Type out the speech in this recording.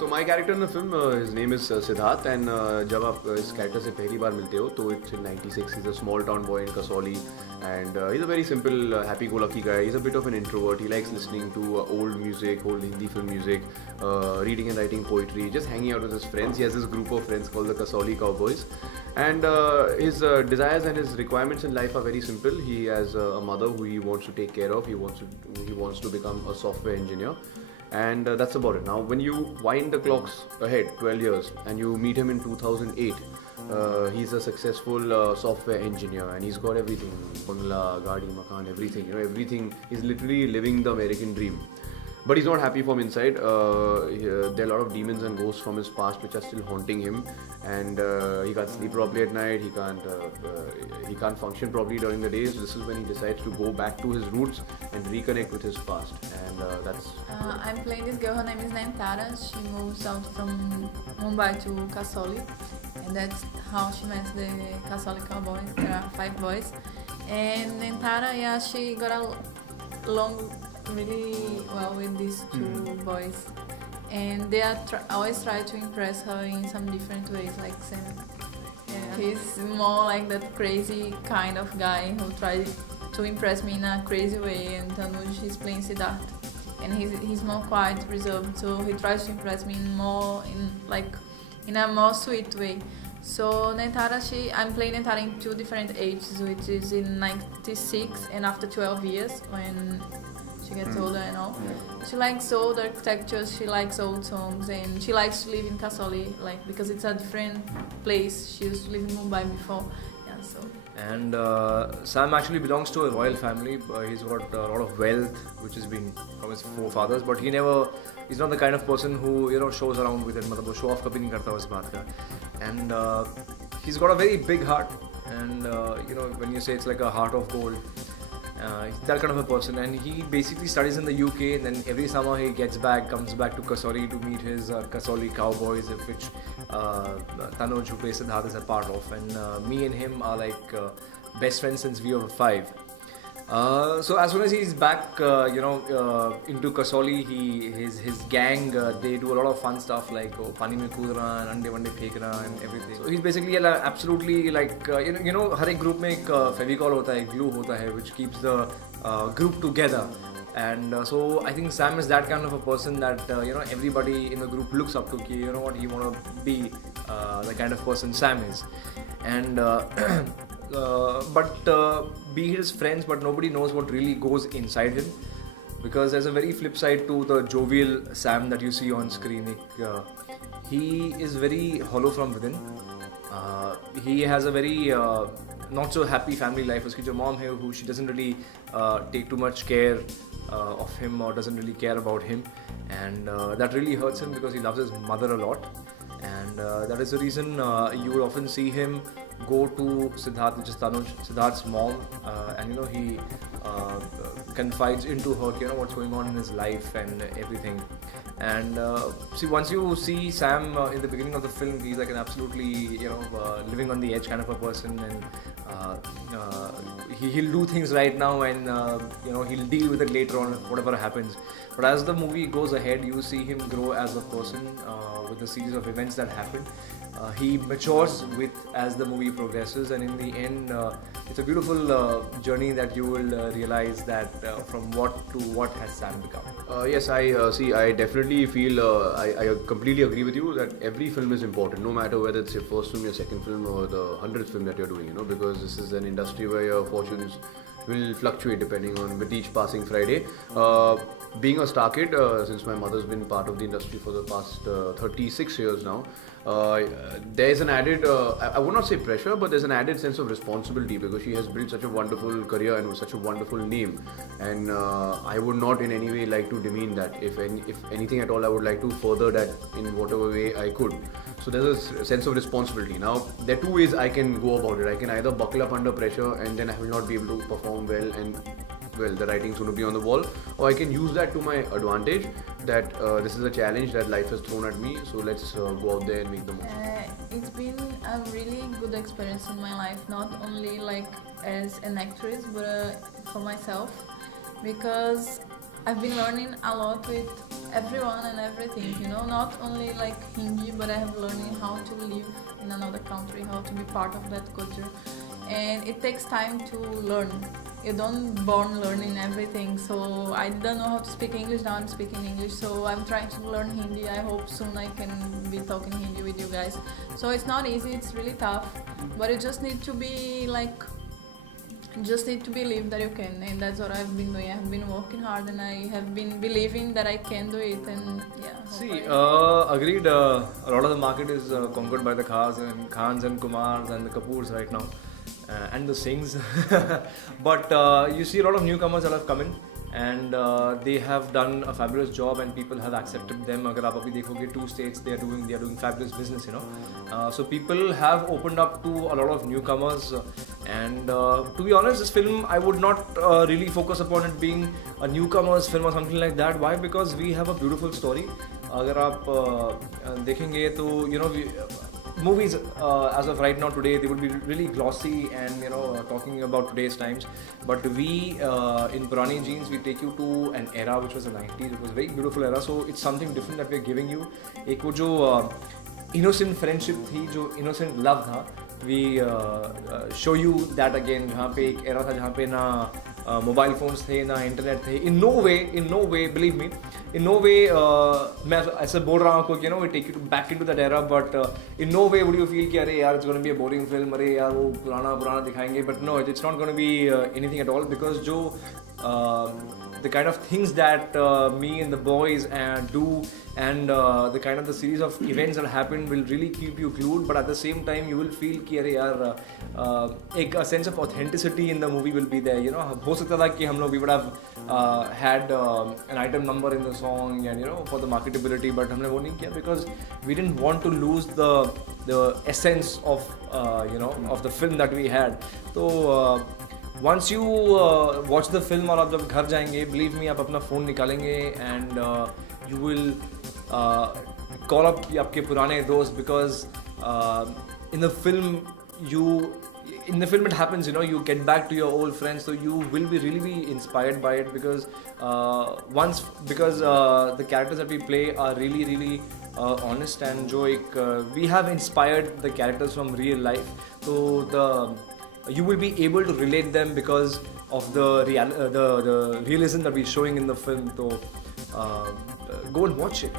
तो my character in the film, his name is Siddharth, and जब आप इस character से पहली बार मिलते हो तो it's in '96. He's a small town boy in Kasauli, and he's a very simple, happy-go-lucky guy. He's a bit of an introvert. He likes listening to old music, old Hindi film music, reading and writing poetry, just hanging out with his friends. He has this group of friends called the Kasauli Cowboys, and his desires and his requirements in life are very simple. He has a mother who he wants to take care of. He wants to become a software engineer. And that's about it. Now, when you wind the clocks ahead 12 years and you meet him in 2008, he's a successful software engineer and he's got everything, bungalow, gaadi, makan, everything, everything. He's literally living the American dream. But he's not happy from inside. There are a lot of demons and ghosts from his past which are still haunting him, and he can't sleep properly at night. He can't function properly during the days. This is when he decides to go back to his roots and reconnect with his past, and that's. I'm playing this girl. Her name is Nayantara. She moves out from Mumbai to Kasauli, and that's how she met the Kasauli Cowboys. There are 5 boys, and Nayantara, yeah, she got along really well with these 2 boys, and they are always try to impress her in some different ways. Like Sam, yeah, he's more like that crazy kind of guy who tries to impress me in a crazy way, and Tanuj, he's playing Siddharth, and he's more quiet, reserved, so he tries to impress me in a more sweet way. So Nayantara, I'm playing Nayantara in 2 different ages, which is in '96 and after 12 years when she gets older and all. Yeah. She likes old architecture, she likes old songs, and she likes to live in Kasauli, because it's a different place. She used to live in Mumbai before. Yeah, so. And Sam actually belongs to a royal family. He's got a lot of wealth, which has been from his forefathers, but he's not the kind of person who shows around with it. मतलब वो show off कभी नहीं करता उस बात का. And he's got a very big heart, and when you say it's like a heart of gold. He's that kind of a person, and he basically studies in the UK, and then every summer he comes back to Kasauli to meet his Kasauli Cowboys, of which Tanuj, who plays Siddharth, is a part of, and me and him are like best friends since we were 5. So as soon as he's back, into Kasauli, his gang, they do a lot of fun stuff like pani mein koodna, ande vande phekna, and everything. So he's basically absolutely like हर एक group में एक फेविकॉल होता है, एक glue होता है, which keeps the group together. And so I think Sam is that kind of a person that everybody in the group looks up to. He want to be the kind of person Sam is, and. But be his friends, but nobody knows what really goes inside him, because there's a very flip side to the jovial Sam that you see on screen. He is very hollow from within. He has a very not so happy family life. Uski jo mom hai, who she doesn't really take too much care of him, or doesn't really care about him, and that really hurts him because he loves his mother a lot, and that is the reason you will often see him go to Siddharth, which is Siddharth's mom, and he confides into her, what's going on in his life and everything. And once you see Sam in the beginning of the film, he's like an absolutely living on the edge kind of a person, and he'll do things right now, and he'll deal with it later on, whatever happens. But as the movie goes ahead, you see him grow as a person with the series of events that happen. He matures as the movie progresses, and in the end, it's a beautiful journey that you will realize that from what to what has Sam become. Yes, I definitely feel, I completely agree with you that every film is important, no matter whether it's your first film, your second film, or the 100th film that you're doing, because this is an industry where your fortunes will fluctuate depending on with each passing Friday. Being a star kid, since my mother's been part of the industry for the past 36 years now, there's an added, I would not say pressure, but there's an added sense of responsibility because she has built such a wonderful career and such a wonderful name, and I would not in any way like to demean that. If anything at all, I would like to further that in whatever way I could. So there's a sense of responsibility. Now, there are 2 ways I can go about it. I can either buckle up under pressure and then I will not be able to perform well, and the writing's going to be on the wall, or I can use that to my advantage, that this is a challenge that life has thrown at me, so let's go out there and make the most. It's been a really good experience in my life, not only as an actress, but for myself, because I've been learning a lot with everyone and everything, you know, not only like Hindi, but I have learning how to live in another country, how to be part of that culture, and it takes time to learn. You don't born learning everything, so I didn't know how to speak English. Now I'm speaking English, so I'm trying to learn Hindi. I hope soon I can be talking Hindi with you guys. So it's not easy, it's really tough, but you just need to be like, just need to believe that you can, and that's what I've been doing. I've been working hard, and I have been believing that I can do it, and yeah. See, hopefully. agreed. A lot of the market is conquered by the Khans and Kumars and the Kapoors right now, and the Singhs. But you see a lot of newcomers that have come in, and they have done a fabulous job, and people have accepted them. Agar aap abhi dekhoge, 2 states they are doing fabulous business, you know. So people have opened up to a lot of newcomers, and to be honest, this film I would not really focus upon it being a newcomers film or something like that. Why? Because we have a beautiful story. अगर आप देखेंगे तो you know movies as of right now today they would be really glossy and you know talking about today's times, but we in Purani Jeans we take you to an era which was the 90s. It was a very beautiful era, so it's something different that we're giving you. एक वो जो innocent friendship थी, जो innocent love था, we show you that again. जहाँ पे एक era था जहाँ पे ना मोबाइल फोन्स थे ना इंटरनेट थे. In no way believe me, in no way मैं ऐसे बोल रहा हूँ कि you know we take you back into that era, but in no way would you feel कि अरे यार it's gonna be a boring film, अरे यार वो पुराना दिखाएंगे. But no, it's not gonna be anything at all, because जो the kind of things that me and the boys do, and the kind of the series of events that happen will really keep you glued, but at the same time you will feel कि अरे यार एक sense of authenticity in the movie will be there, you know. हो सकता था कि हम लोग we would have had an item number in the song and you know for the marketability, but हमने वो नहीं किया because we didn't want to lose the essence of you know of the film that we had. So once you watch the film और आप जब घर जाएंगे, believe me, आप अपना फ़ोन निकालेंगे and you will call up आपके पुराने दोस्त, because in the film it happens, you know, you get back to your old friends, so you will be really inspired by it, because the characters that we play are really honest, and जो एक we have inspired the characters from real life, so you will be able to relate them because of the realism that we're showing in the film. So go and watch it.